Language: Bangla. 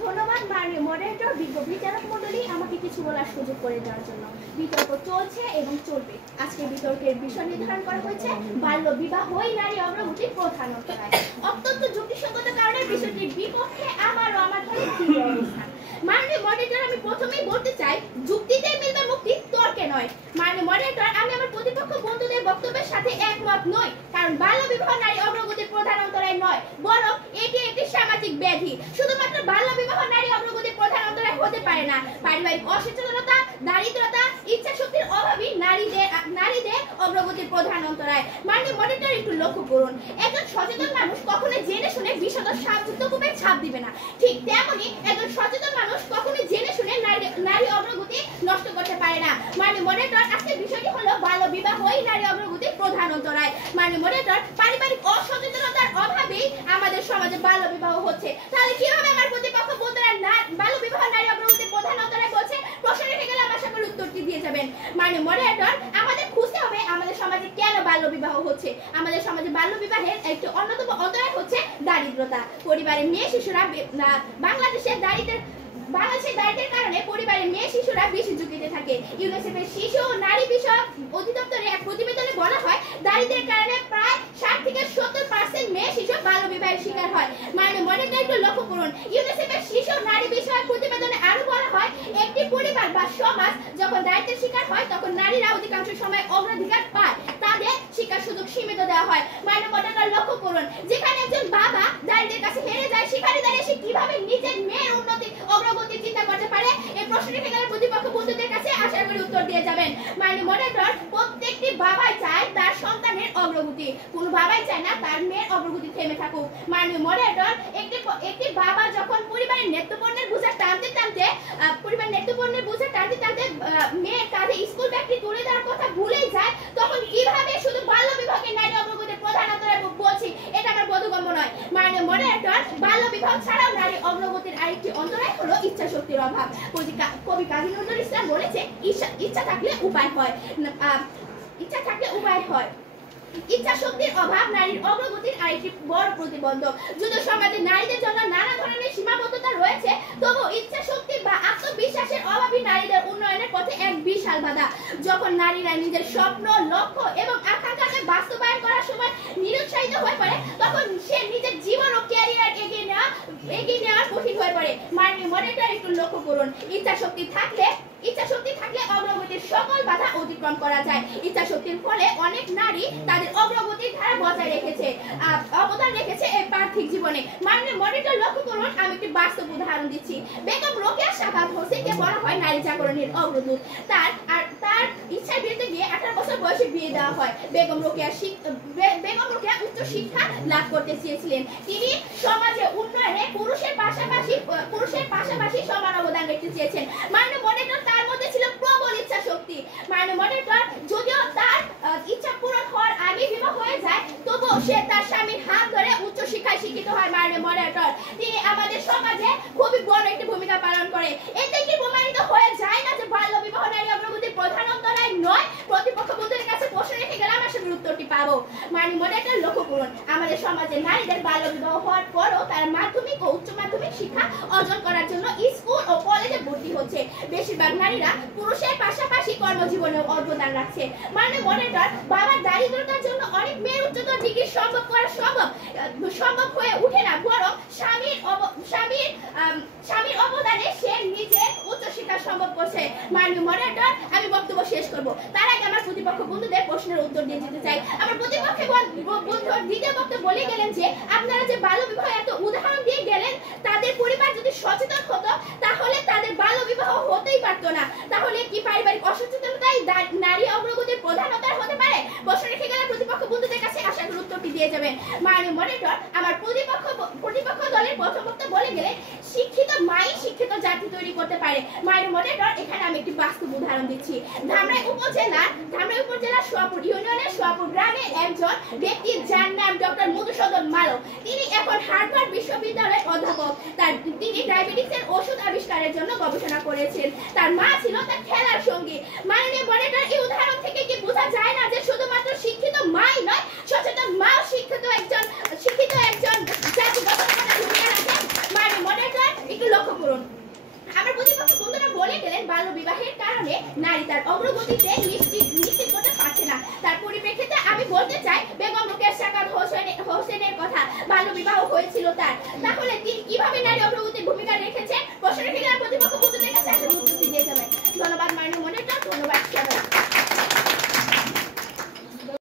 ধন্যবাদ মাননীয় মডারেটর, বিজ্ঞ বিচারক মণ্ডলী আমাকে কিছু বলার সুযোগ করে দেওয়ার জন্য। বিতর্ক চলছে এবং চলবে। আজকে বিতর্কের বিষয় নির্ধারণ করা হয়েছে বাল্য বিবাহই নারী অগ্রগতির প্রধান অন্তরায়। অত্যন্ত যুক্তিসঙ্গত কারণে বিষয়টির বিপক্ষে আমার ও আমার দলের তীব্র অবস্থান। মাননীয় মডারেটর, আমি প্রথমেই বলতে চাই, যুক্তিতে মিলবে মুক্তি, তর্কে নয়। মাননীয় মডারেটর, আমি আমার প্রতিপক্ষ বন্ধুদের বক্তব্যের সাথে একমত নই, কারণ বাল্য বিবাহ নারী অগ্রগতির প্রধান অন্তরায় নয়, বরং এটি একটি সামাজিক ব্যাধি। শুধুমাত্র বাল্য বিবাহ নারী অগ্রগতির প্রধান অন্তরায় হতে পারে না। পারিবারিক অসচেতনতা, দারিদ্রতা, ইচ্ছা শক্তির অভাবই নারীদের অগ্রগতির প্রধান অন্তরায়। মাননীয় মডারেটর, একটু লক্ষ্য করুন, একজন সচেতন মানুষ কখনো জেনে শুনে বিশদ সাবযুক্ত কূপে ছাপ দিবে না। ঠিক তেমনি একজন সচেতন মানুষ কখনো জেনে শুনে নারী অগ্রগতি নষ্ট করতে পারে না। মাননীয় মডারেটর, আজকের বিষয়টি হলো বাল্য বিবাহই নারী অগ্রগতির প্রধান অন্তরায়। মাননীয় মডারেটর, পারিবারিক অসচেতনতার অভাবেই আমাদের সমাজে বাল্য বিবাহ হচ্ছে। তাহলে কিভাবে আমার প্রতিপক্ষ বন্ধুরা বাল্য বিবাহ নারী অগ্রগতির প্রধান অন্তরায় বলছে? প্রশ্ন রেখে গেলে আমার সকল উত্তরটি দিয়ে যাবেন। মাননীয় মডারেটর, আমাদের খুঁজতে হবে আমাদের সমাজে কেন বাল্য বিবাহ হচ্ছে। আমাদের সমাজে বাল্য বিবাহের একটি অন্যতম অন্তরায় হচ্ছে দারিদ্রতা। পরিবারের মেয়ে শিশুরা বাংলাদেশের দারিদ্রের কারণে পরিবারের মেয়ে শিশুরা বেশি ঝুঁকিতে থাকে। ইউনিসেফের শিশু ও নারী বিষয়ক অধিদপ্তরের এক প্রতিবেদনে বলা হয়, দারিদ্রের কারণে প্রায় 60 থেকে 70% মেয়ে শিশু বাল্য বিবাহের শিকার হয়। মাননীয় মডারেটর, একটু লক্ষ্য করুন, ইউনিসেফের শিশু নারী বিষয়ক প্রতিবেদনে আরো বলা হয়, একটি পরিবার বা সমাজ যখন দারিদ্রের শিকার হয় তখন নারীরা অধিকাংশ সময় অগ্রাধিকার পায়, তাদের শিক্ষার সুযোগ সীমিত দেওয়া হয়। মাননীয় মডারেটর, লক্ষ্য করুন, যেখানে একজন বাবা দারিদ্রের কাছে হেরে যায়, সেখানে দাঁড়িয়ে সে কিভাবে নিজের মেয়ের অগ্রগতি চিন্তা করতে পারে? এই প্রশ্ন রেখে গেলে প্রতিপক্ষ বন্ধুদের কাছে আশা করি উত্তর দিয়ে যাবেন। মাননীয় মডারেটর, প্রত্যেকটি বাবাই চায় তার সন্তানের অগ্রগতি, কোনো বাবাই চায় না তার মেয়ের অগ্রগতি থেমে থাকুক। মাননীয় মডারেটর, একটি বাবা যখন পরিবারের নেতৃপণ্যের বোঝা টানতে টানতে মেয়ের কাঁধে স্কুল ব্যাগটি তুলে দেওয়ার কথা ভুলেই যায়, তখন কিভাবে শুধু বাল্য বিবাহকে নারী অগ্রগতির প্রধান অন্তরায় বলছি, এটা আমার বোধগম্য নয়। মাননীয় মডারেটর, বাল্য বিবাহ ছাড়াও নারী অগ্রগতির আরেকটি অন্তরায় হলো ইচ্ছা শক্তির অভাব। কবি কাজী নজরুল ইসলাম বলেছে, ইচ্ছা থাকলে উপায় হয়। ইচ্ছা শক্তির অভাব নারীর অগ্রগতির আরেকটি বড় প্রতিবন্ধক। যদিও সমাজে নারীদের জন্য নানা ধরনের সীমাবদ্ধতা রয়েছে, তবু ইচ্ছা শক্তি বা আত্মবিশ্বাসের অভাবই নারীদের উন্নয়নের পথে এক বিশাল বাধা। যখন নারীরা নিজের স্বপ্ন, লক্ষ্য এবং আকাঙ্ক্ষাকে বাস্তবায়ন করার সময় নিরুৎসাহিত হয়ে পড়ে, তখন সে নিজের জীবন ও ক্যারিয়ার এগিয়ে নেওয়ার কঠিন হয়ে পড়ে। মাননীয় মডারেটর, একটু লক্ষ্য করুন, ইচ্ছা শক্তি থাকলে অগ্রগতির সকল বাধা অতিক্রম করা যায়। ইচ্ছা শক্তির ফলে অনেক নারী তাদের অগ্রগতির ধারা বজায় অবদান রেখেছে এই পার্থিব জীবনে। মাননীয় মডারেটর, লক্ষ্য করুন, আমি একটি বাস্তব উদাহরণ দিচ্ছি। বেগম রোকেয়া সাখাওয়াত হোসেনকে বলা হয় নারী জাগরণের অগ্রদূত। তার ইচ্ছার বিরুদ্ধে গিয়ে 18 বছর বয়সে বিয়ে দেওয়া হয়। বেগম রোকেয়া উচ্চ শিক্ষা লাভ করতে চেয়েছিলেন। তিনি সমাজে উন্নয়নে পুরুষের পাশাপাশি সমান অবদান রাখতে চেয়েছেন। মাননীয় মডারেটর, তার মধ্যে ছিল প্রবল ইচ্ছা শক্তি। মাননীয় মডারেটর, যদিও তার ইচ্ছা পূরণ হওয়ার আগে বিবাহ হয়ে যায়, তবুও সে তার স্বামীর হাত ধরে উচ্চ শিক্ষায় শিক্ষিত হয়। মাননীয় মডারেটর, তিনি আমাদের সমাজে খুবই বড় একটি ভূমিকা পালন করে। এতে কি প্রমাণিত হয়ে যায় না যে বাল্য বিবাহ নারী অগ্রগতির প্রধান অন্তরায় নয়? প্রতিপক্ষ বন্ধুদের কাছে প্রশ্ন রেখে গেলে আমার সঙ্গে উত্তরটি পাবো। মাননীয় মডারেটর, লক্ষ্য করুন, আমাদের সমাজে নারীদের বাল্য বিবাহ হওয়ার পরও তারা মাধ্যমিক ও উচ্চ মাধ্যমিক শিক্ষা অর্জন করার জন্য স্কুল ও কলেজে ভর্তি হচ্ছে। বেশিরভাগ নারীরা পুরুষের পাশাপাশি কর্মজীবনে অবদান রাখছে। মাননীয় মডারেটর, বাবার দারিদ্রতার জন্য অনেক মেয়ের উচ্চতর ডিগ্রি সম্ভব হয়ে ওঠে না, বরং স্বামীর অবদানে সে নিজে উচ্চ শিক্ষা সম্ভব করছে। মাননীয় মডারেটর, আমি বক্তব্য শেষ করব, তার আগে আমার প্রতিপক্ষ বন্ধুদের প্রশ্নের উত্তর দিয়ে যেতে চাই। আমার প্রতিপক্ষে বন্ধু দ্বিতীয় বক্তব্য বলে গেলেন যে আপনারা যে বাল্য বিবাহ এত উদাহরণ দিয়ে গেলেন, তাদের পরিবার যদি সচেতন হতো তাহলে তাদের বাল্য বিবাহ হতেই পারতো না। তাহলে কি পারিবারিক অসচেতনতাই নারী অগ্রগতির প্রধান অন্তরায় হতে পারে? প্রশ্ন রেখে গেলে প্রতিপক্ষ বন্ধুদের কাছে আশা করি উত্তরটি দিয়ে যাবেন। মাননীয় মডারেটর, আমার প্রতিপক্ষ দলের প্রথম বক্তব্য বলে গেলে শিক্ষিত মাই শিক্ষিত জাতি তৈরি করতে পারে। মাননীয় মডারেটর, এখানে আমি একটি বাস্তব উদাহরণ দিচ্ছি। ধামরাই উপজেলার সোয়াপুর ইউনিয়নের সোয়াপুর গ্রামের একজন ব্যক্তি, যার নাম ডক্টর মধুসূদন মালক। তিনি এখন হার্ভার্ড বিশ্ববিদ্যালয়ের অধ্যাপক। তিনি ডায়াবেটিসের ওষুধ আবিষ্কারের জন্য গবেষণা করেছেন। তার মা ছিল তার খেলার সঙ্গী। মাননীয় মডারেটর, এই উদাহরণ থেকে কি বোঝা যায় না যে শুধুমাত্র শিক্ষিত মাই নয়, সচেতন মাও শিক্ষিত একজন জাতি গঠন করার ভূমিকা রাখে? মাননীয় মডারেটর, একটু লক্ষ্য পূরণ। আমার প্রতিপক্ষ বন্ধুরা বলে গেলেন বাল্য বিবাহের কারণে নারী তার অগ্রগতিতে নিশ্চিত করতে পারছে না। তার পরিপ্রেক্ষিতে আমি বলতে চাই বেগম রোকেয়া সাখাওয়াত হোসেনের কথা, বাল্য বিবাহ হয়েছিল তার। তাহলে তিনি কিভাবে নারী অগ্রগতির ভূমিকা রেখেছেন? প্রশ্ন রেখে প্রতিপক্ষ